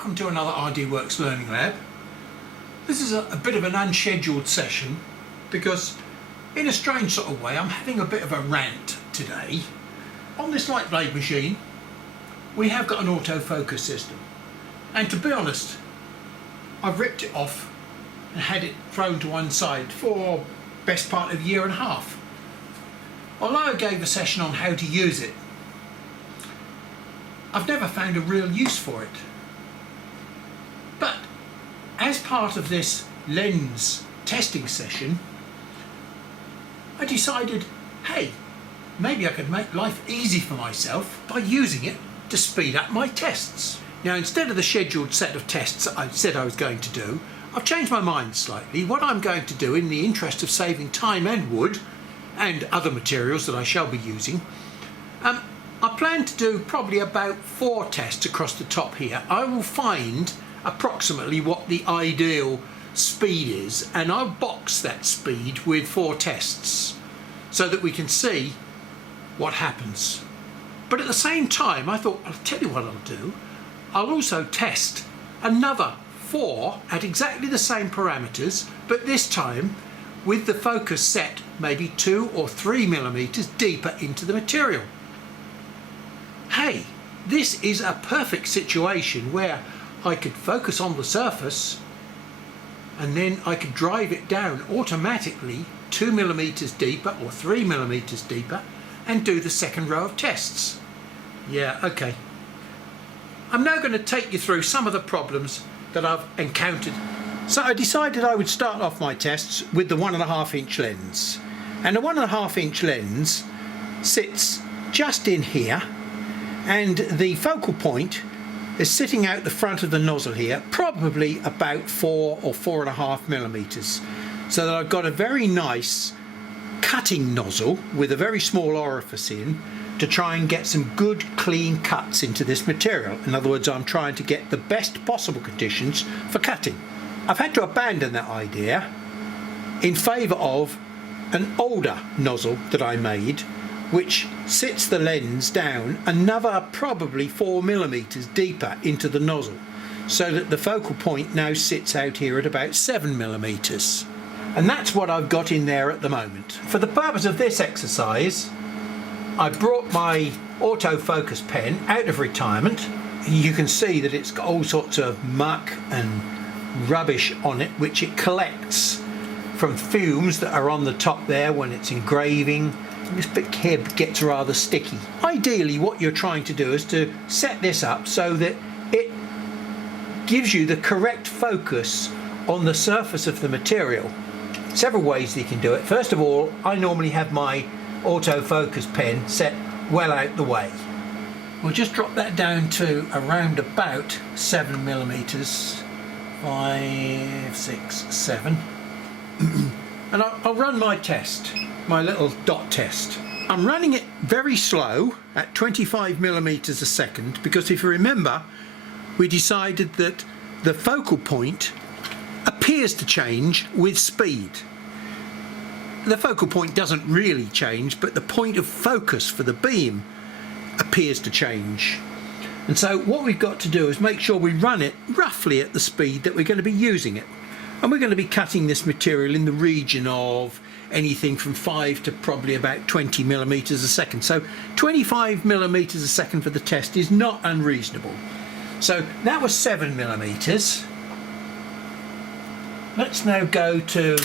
Welcome to another RDWorks Learning Lab. This is a bit of an unscheduled session because in a strange sort of way I'm having a bit of a rant today. On this light blade machine we have got an autofocus system, and to be honest I've ripped it off and had it thrown to one side for best part of a year and a half. Although I gave a session on how to use it, I've never found a real use for it. But as part of this lens testing session, I decided, hey, maybe I could make life easy for myself by using it to speed up my tests. Now, instead of the scheduled set of tests I said I was going to do, I've changed my mind slightly. What I'm going to do, in the interest of saving time and wood and other materials that I shall be using, I plan to do probably about 4 tests across the top here. I will find approximately what the ideal speed is, and I'll box that speed with 4 tests so that we can see what happens. But at the same time I thought, I'll tell you what I'll do, I'll also test another 4 at exactly the same parameters, but this time with the focus set maybe 2 or 3 millimeters deeper into the material. Hey, this is a perfect situation where I could focus on the surface and then I could drive it down automatically 2 millimeters deeper or 3 millimeters deeper and do the second row of tests. Yeah, okay. I'm now going to take you through some of the problems that I've encountered. So I decided I would start off my tests with the 1.5 inch lens. And the 1.5 inch lens sits just in here, and the focal point is sitting out the front of the nozzle here, probably about 4 or 4.5 millimeters, so that I've got a very nice cutting nozzle with a very small orifice in to try and get some good clean cuts into this material. In other words, I'm trying to get the best possible conditions for cutting. I've had to abandon that idea in favour of an older nozzle that I made, which sits the lens down another probably 4 millimeters deeper into the nozzle, so that the focal point now sits out here at about 7 millimeters. And that's what I've got in there at the moment. For the purpose of this exercise, I brought my autofocus pen out of retirement. You can see that it's got all sorts of muck and rubbish on it, which it collects from fumes that are on the top there when it's engraving. This bit here gets rather sticky. Ideally what you're trying to do is to set this up so that it gives you the correct focus on the surface of the material. Several ways that you can do it. First of all, I normally have my autofocus pen set well out the way. We'll just drop that down to around about 7 millimeters, 5, 6, 7. And I'll run my test, my little dot test. I'm running it very slow at 25 millimeters a second because, if you remember, we decided that the focal point appears to change with speed. The focal point doesn't really change, but the point of focus for the beam appears to change. And so what we've got to do is make sure we run it roughly at the speed that we're going to be using it. And we're going to be cutting this material in the region of anything from 5 to probably about 20 millimeters a second. So 25 millimeters a second for the test is not unreasonable. So that was 7 millimeters. Let's now go to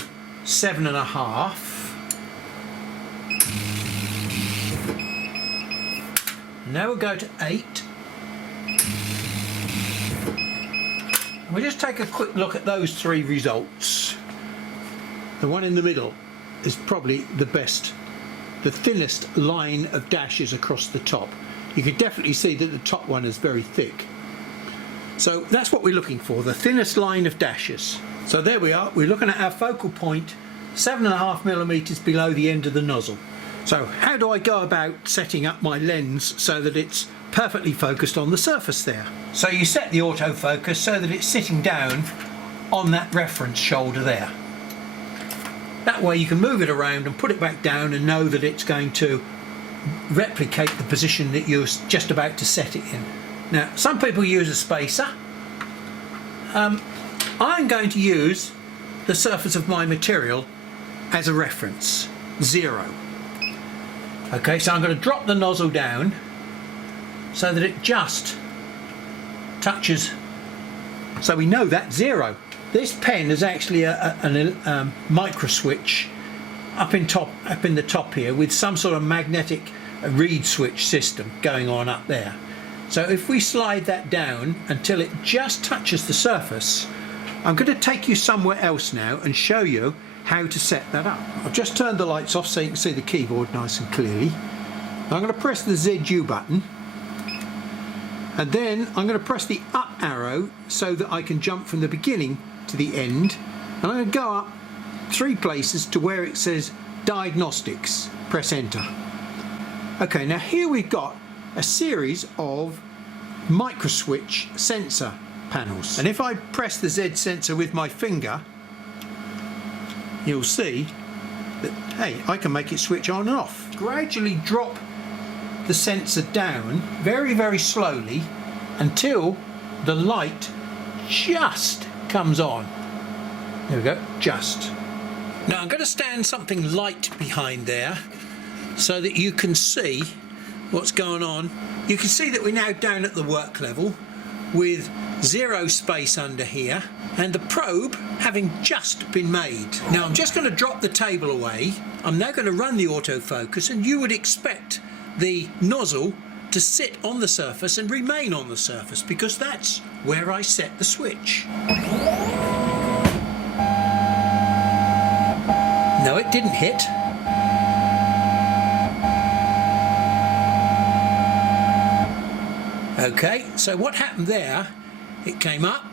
7.5. Now we'll go to 8. We'll just take a quick look at those 3 results. The one in the middle is probably the best, the thinnest line of dashes across the top. You can definitely see that the top one is very thick. So that's what we're looking for, the thinnest line of dashes. So there we are, we're looking at our focal point 7.5 millimeters below the end of the nozzle. So how do I go about setting up my lens so that it's perfectly focused on the surface there? So you set the autofocus so that it's sitting down on that reference shoulder there. That way you can move it around and put it back down and know that it's going to replicate the position that you're just about to set it in. Now, some people use a spacer. I'm going to use the surface of my material as a reference, 0. Okay, so I'm going to drop the nozzle down so that it just touches, so we know that's 0. This pen is actually a micro switch up in the top here with some sort of magnetic reed switch system going on up there. So if we slide that down until it just touches the surface, I'm going to take you somewhere else now and show you how to set that up. I've just turned the lights off so you can see the keyboard nice and clearly. I'm going to press the ZU button, and then I'm going to press the up arrow so that I can jump from the beginning to the end, and I'm going to go up 3 places to where it says diagnostics. Press enter. Okay, now here we've got a series of micro switch sensor panels, and if I press the Z sensor with my finger, you'll see that, hey, I can make it switch on and off. Gradually drop the sensor down very slowly until the light just comes on. There we go, just. Now I'm going to stand something light behind there so that you can see what's going on. You can see that we're now down at the work level with 0 space under here and the probe having just been made. Now I'm just going to drop the table away. I'm now going to run the autofocus, and you would expect the nozzle to sit on the surface and remain on the surface because that's where I set the switch. No, it didn't hit. Okay, so what happened there, it came up,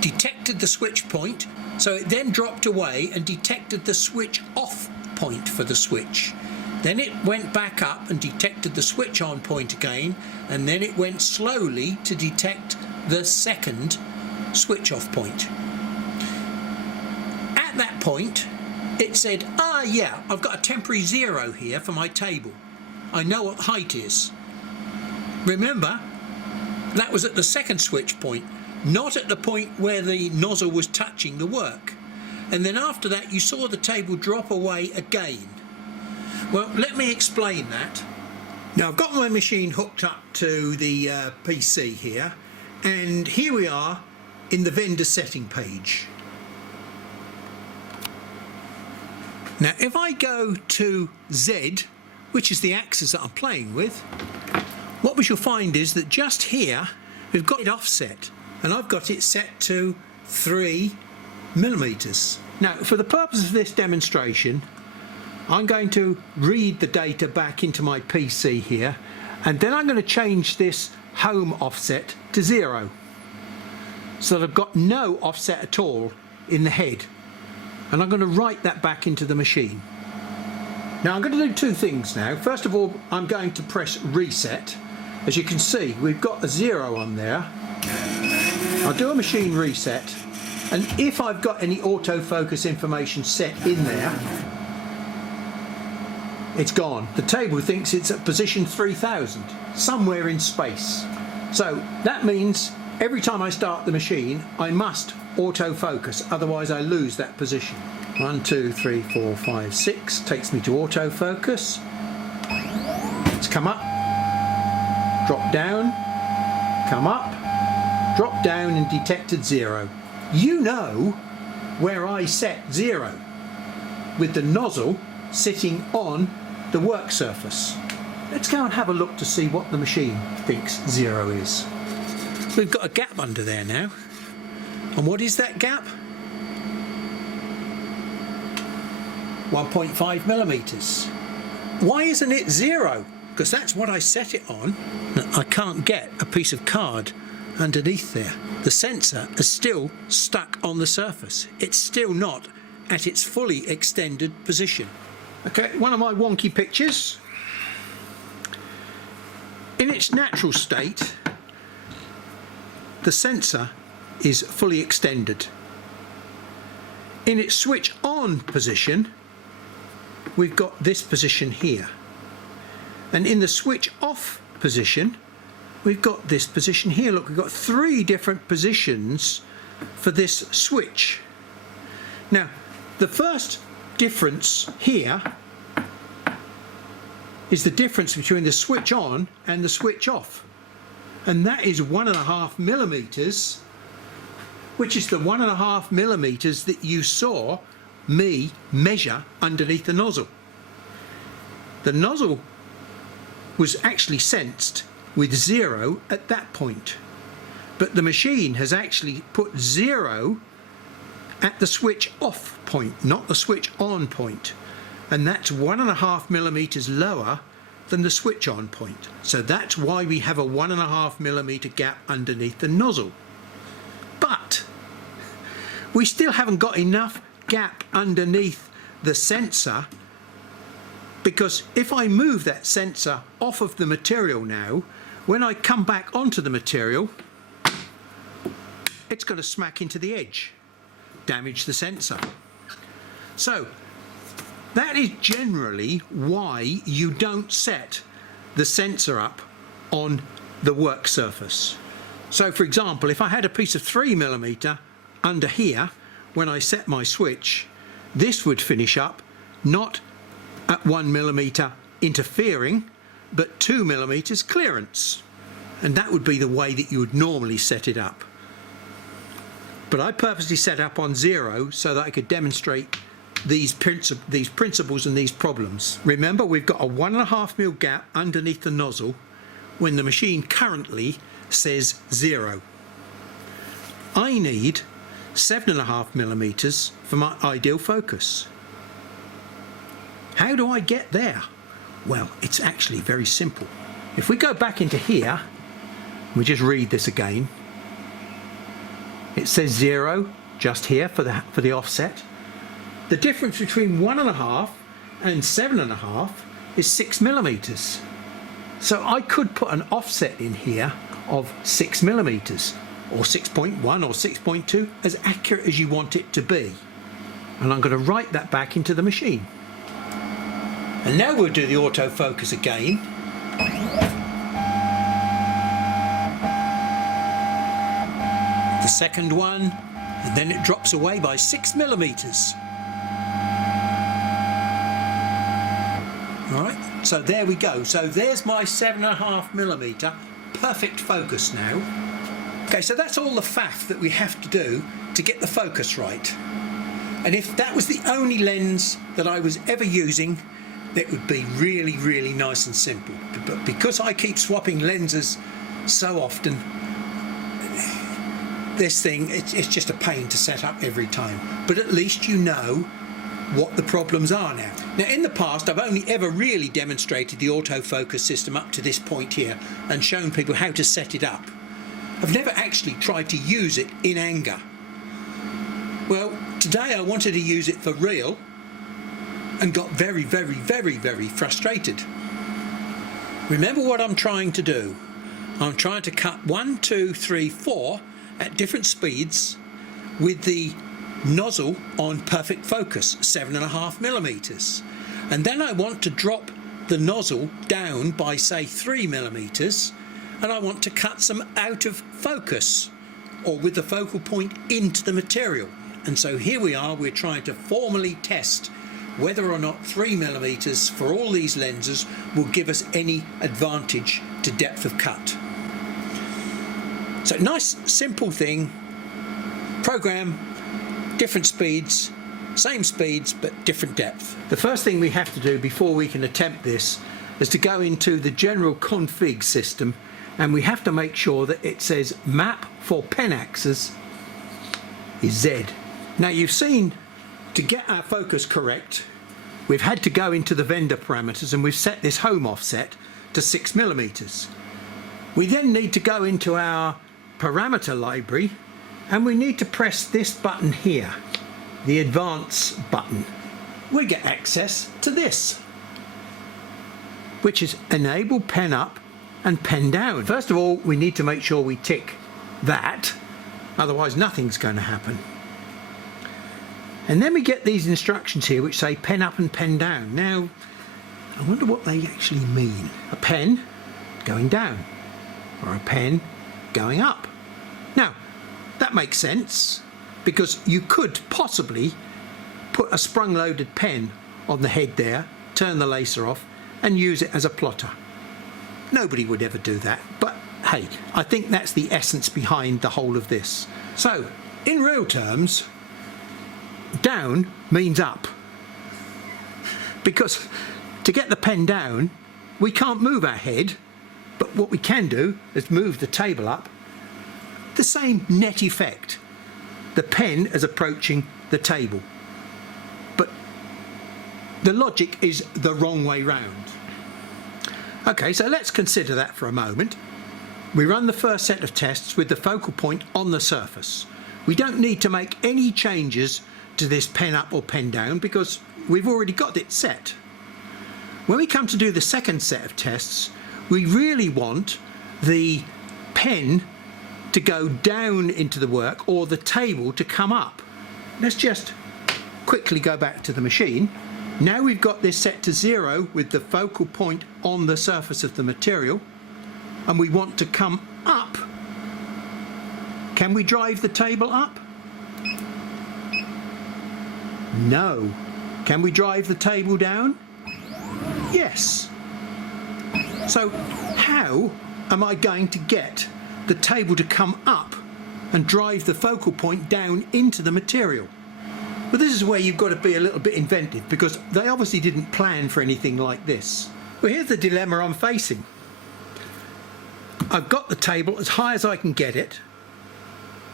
detected the switch point, so it then dropped away and detected the switch off point for the switch. Then it went back up and detected the switch on point again, and then it went slowly to detect the second switch off point. At that point, it said, yeah, I've got a temporary 0 here for my table. I know what height is. Remember, that was at the second switch point, not at the point where the nozzle was touching the work. And then after that you saw the table drop away again. Well, let me explain that. Now I've got my machine hooked up to the PC here, and here we are in the vendor setting page. Now if I go to Z, which is the axis that I'm playing with, what we shall find is that just here we've got it offset, and I've got it set to 3 millimeters. Now for the purpose of this demonstration, I'm going to read the data back into my PC here, and then I'm going to change this home offset to 0 so that I've got no offset at all in the head, and I'm going to write that back into the machine. Now I'm going to do 2 things now. First of all, I'm going to press reset. As you can see, we've got a 0 on there. I'll do a machine reset, and if I've got any autofocus information set in there, it's gone. The table thinks it's at position 3000, somewhere in space. So that means every time I start the machine, I must autofocus, otherwise I lose that position. 1, 2, 3, 4, 5, 6 takes me to autofocus. It's come up, drop down, come up, drop down, and detected 0. You know where I set 0, with the nozzle sitting on the work surface. Let's go and have a look to see what the machine thinks 0 is. We've got a gap under there now. And what is that gap? 1.5 millimeters. Why isn't it 0? Because that's what I set it on. I can't get a piece of card underneath there. The sensor is still stuck on the surface. It's still not at its fully extended position. Okay, one of my wonky pictures. In its natural state, the sensor is fully extended. In its switch on position, we've got this position here. And in the switch off position, we've got this position here. Look, we've got 3 different positions for this switch. Now, the first difference here is the difference between the switch on and the switch off. And that is 1.5 millimeters, which is the 1.5 millimeters that you saw me measure underneath the nozzle. The nozzle was actually sensed with 0 at that point, but the machine has actually put 0 at the switch off point, not the switch on point, and that's 1.5 millimeters lower than the switch on point. So that's why we have a 1.5 millimeter gap underneath the nozzle. But we still haven't got enough gap underneath the sensor, because if I move that sensor off of the material now, when I come back onto the material, it's going to smack into the edge, damage the sensor. So that is generally why you don't set the sensor up on the work surface. So for example, if I had a piece of 3 millimeter under here, when I set my switch, this would finish up not at 1 millimeter interfering, but 2 millimeters clearance. And that would be the way that you would normally set it up. But I purposely set up on 0 so that I could demonstrate these principles and these problems. Remember, we've got a 1.5 mil gap underneath the nozzle when the machine currently says 0. I need 7.5 millimeters for my ideal focus. How do I get there? Well, it's actually very simple. If we go back into here, we just read this again. It says 0 just here for the offset. The difference between 1.5 and 7.5 is 6 millimeters. So I could put an offset in here of 6 millimeters, or 6.1 or 6.2, as accurate as you want it to be. And I'm going to write that back into the machine. And now we'll do the autofocus again. The second one, and then it drops away by 6 millimeters. All right, so there we go. So there's my 7.5 millimeter perfect focus now. Okay, so that's all the faff that we have to do to get the focus right. And if that was the only lens that I was ever using, it would be really, really nice and simple. But because I keep swapping lenses so often, this thing, it's just a pain to set up every time. But at least you know what the problems are now. Now, in the past, I've only ever really demonstrated the autofocus system up to this point here and shown people how to set it up. I've never actually tried to use it in anger. Well, today I wanted to use it for real and got very, very, very, very frustrated. Remember what I'm trying to do. I'm trying to cut 1, 2, 3, 4 at different speeds with the nozzle on perfect focus, 7.5 millimeters. And then I want to drop the nozzle down by, say, 3 millimeters, and I want to cut some out of focus, or with the focal point into the material. And so here we are, we're trying to formally test whether or not 3 millimeters for all these lenses will give us any advantage to depth of cut. So nice simple thing, program, different speeds, same speeds but different depth. The first thing we have to do before we can attempt this is to go into the general config system, and we have to make sure that it says map for pen axis is Z. Now you've seen, to get our focus correct, we've had to go into the vendor parameters and we've set this home offset to 6 millimeters. We then need to go into our parameter library and we need to press this button here, the advance button. We get access to this, which is enable pen up and pen down. First of all, we need to make sure we tick that, otherwise nothing's going to happen. And then we get these instructions here which say pen up and pen down. Now, I wonder what they actually mean. A pen going down or a pen going up. Now, that that makes sense, because you could possibly put a sprung-loaded pen on the head there, turn the lacer off, and use it as a plotter. Nobody would ever do that, but hey, I think that's the essence behind the whole of this. So, in real terms, down means up. Because to get the pen down, we can't move our head, but what we can do is move the table up. The same net effect. The pen is approaching the table. But the logic is the wrong way round. Okay, so let's consider that for a moment. We run the first set of tests with the focal point on the surface. We don't need to make any changes to this pen up or pen down because we've already got it set. When we come to do the second set of tests, we really want the pen to go down into the work or the table to come up. Let's just quickly go back to the machine. Now we've got this set to 0 with the focal point on the surface of the material, and we want to come up. Can we drive the table up? No. Can we drive the table down? Yes. So how am I going to get the table to come up and drive the focal point down into the material? But this is where you've got to be a little bit inventive, because they obviously didn't plan for anything like this. Well, here's the dilemma I'm facing. I've got the table as high as I can get it,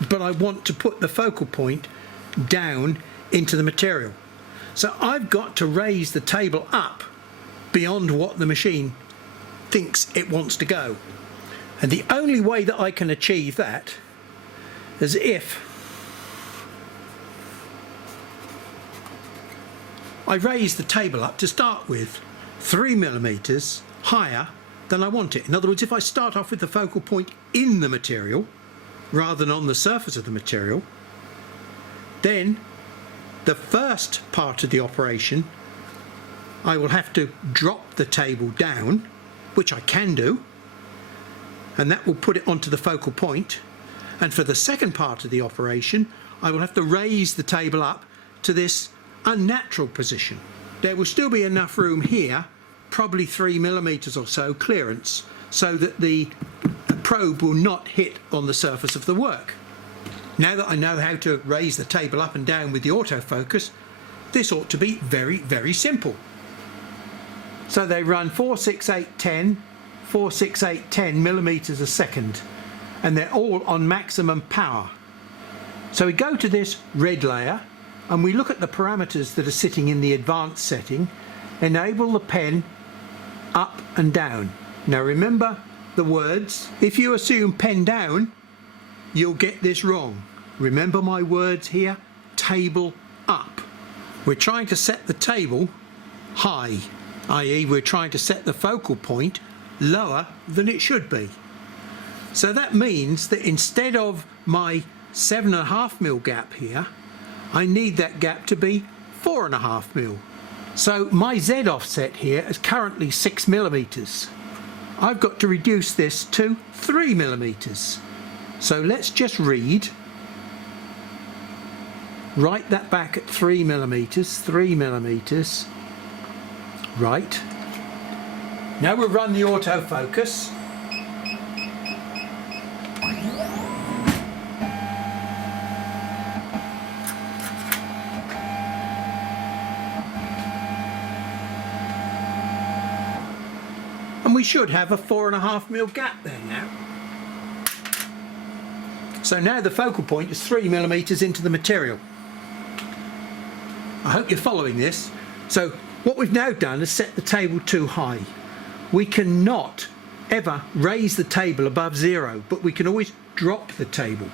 but I want to put the focal point down into the material. So I've got to raise the table up beyond what the machine thinks it wants to go. And the only way that I can achieve that is if I raise the table up to start with 3mm higher than I want it. In other words, if I start off with the focal point in the material rather than on the surface of the material, then the first part of the operation I will have to drop the table down, which I can do, and that will put it onto the focal point. And for the second part of the operation, I will have to raise the table up to this unnatural position. There will still be enough room here, probably 3mm or so clearance, so that the probe will not hit on the surface of the work. Now that I know how to raise the table up and down with the autofocus, this ought to be very, very simple. So they run 4, 6, 8, 10, 4, 6, 8, 10 millimeters a second, and they're all on maximum power. So we go to this red layer and we look at the parameters that are sitting in the advanced setting. Enable the pen up and down. Now remember the words. If you assume pen down, you'll get this wrong. Remember my words here, table up. We're trying to set the table high, i.e. we're trying to set the focal point lower than it should be. So that means that instead of my 7.5mm gap here, I need that gap to be 4.5mm. So my Z offset here is currently 6mm. I've got to reduce this to 3mm. So let's just write that back at 3mm, 3mm. Right. Now we'll run the autofocus. And we should have a 4.5mm gap there now. So now the focal point is 3mm into the material. I hope you're following this. So what we've now done is set the table too high. We cannot ever raise the table above 0, but we can always drop the table,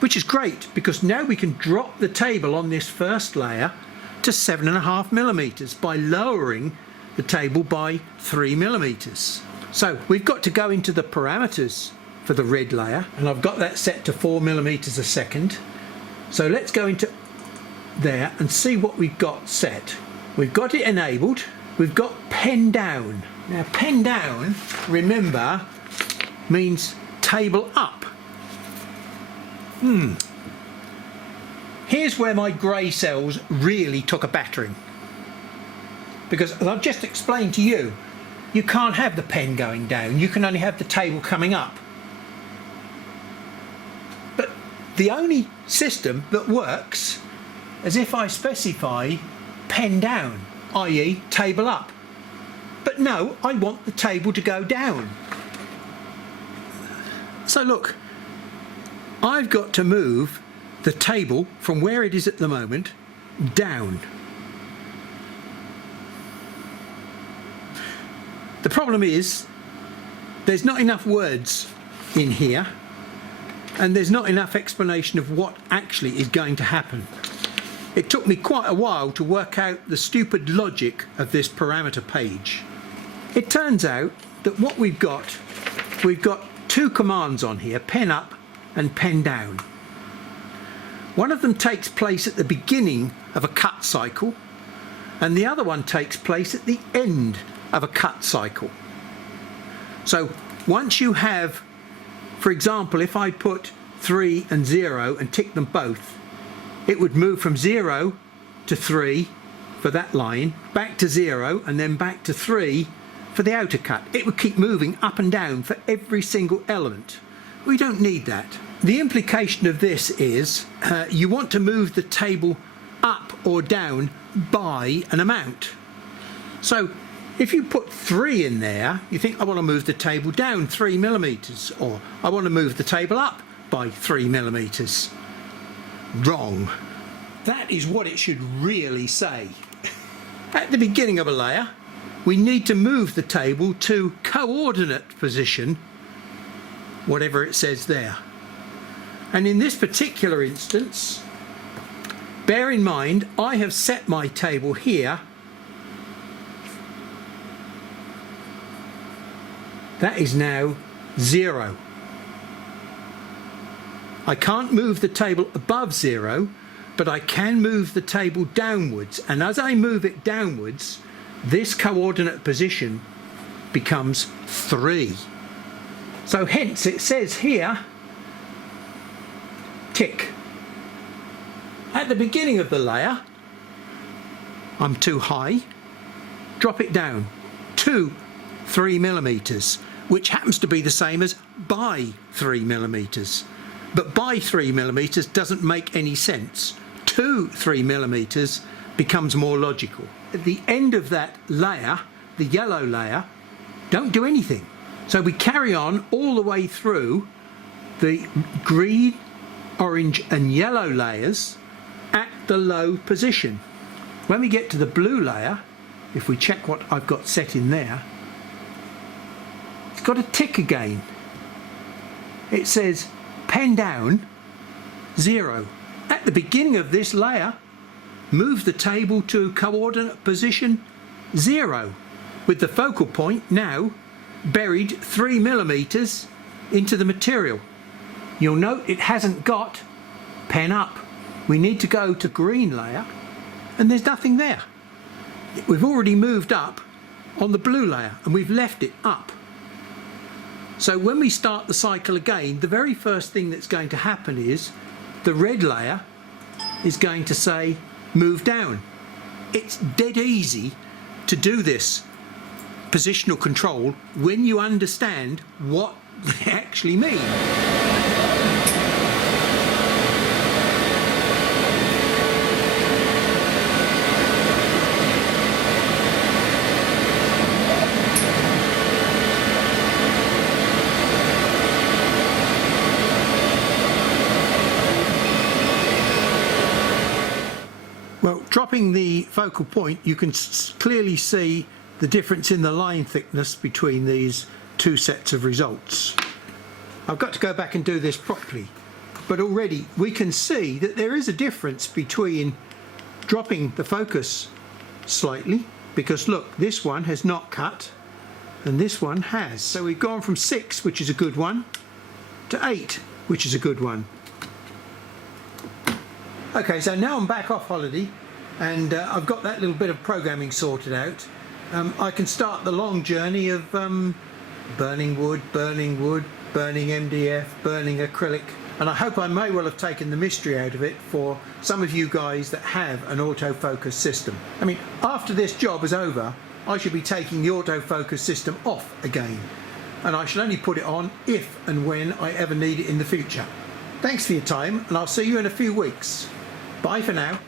which is great because now we can drop the table on this first layer to 7.5mm by lowering the table by 3mm. So we've got to go into the parameters for the red layer, and I've got that set to 4mm a second. So let's go into there and see what we've got set. We've got it enabled. We've got pen down. Now pen down, remember, means table up. Here's where my grey cells really took a battering. Because as I've just explained to you, you can't have the pen going down, you can only have the table coming up. But the only system that works is if I specify pen down, i.e. table up. But no, I want the table to go down. So look, I've got to move the table from where it is at the moment down. The problem is there's not enough words in here and there's not enough explanation of what actually is going to happen. It took me quite a while to work out the stupid logic of this parameter page. It turns out that what we've got two commands on here, pen up and pen down. One of them takes place at the beginning of a cut cycle and the other one takes place at the end of a cut cycle. So once you have, for example, if I put 3 and 0 and tick them both, it would move from 0 to 3 for that line, back to 0 and then back to 3 for the outer cut. It would keep moving up and down for every single element. We don't need that. The implication of this is you want to move the table up or down by an amount. So if you put 3 in there, you think I want to move the table down 3 millimeters, or I want to move the table up by 3 millimeters. Wrong. That is what it should really say. At the beginning of a layer, we need to move the table to coordinate position, whatever it says there. And in this particular instance, bear in mind, I have set my table here. That is now 0. I can't move the table above 0, but I can move the table downwards. And as I move it downwards, this coordinate position becomes 3. So hence it says here, tick. At the beginning of the layer, I'm too high, drop it down to 3 millimeters, which happens to be the same as by 3 millimeters. But by 3 millimeters doesn't make any sense. To 3 millimeters becomes more logical. At the end of that layer, the yellow layer, don't do anything. So we carry on all the way through the green, orange and yellow layers at the low position. When we get to the blue layer, if we check what I've got set in there, it's got a tick again. It says pen down 0. At the beginning of this layer, move the table to coordinate position 0, with the focal point now buried 3 millimeters into the material. You'll note it hasn't got pen up. We need to go to green layer and there's nothing there. We've already moved up on the blue layer and we've left it up. So when we start the cycle again, the very first thing that's going to happen is the red layer is going to say move down. It's dead easy to do this positional control when you understand what they actually mean. Well, dropping the focal point, you can clearly see the difference in the line thickness between these two sets of results. I've got to go back and do this properly, but already we can see that there is a difference between dropping the focus slightly, because look, this one has not cut and this one has. So we've gone from 6, which is a good one, to 8, which is a good one. Okay, so now I'm back off holiday and I've got that little bit of programming sorted out. I can start the long journey of burning wood, burning MDF, burning acrylic, And I hope I may well have taken the mystery out of it for some of you guys that have an autofocus system. I mean, after this job is over, I should be taking the autofocus system off again, and I shall only put it on if and when I ever need it in the future. Thanks for your time, and I'll see you in a few weeks. Bye for now.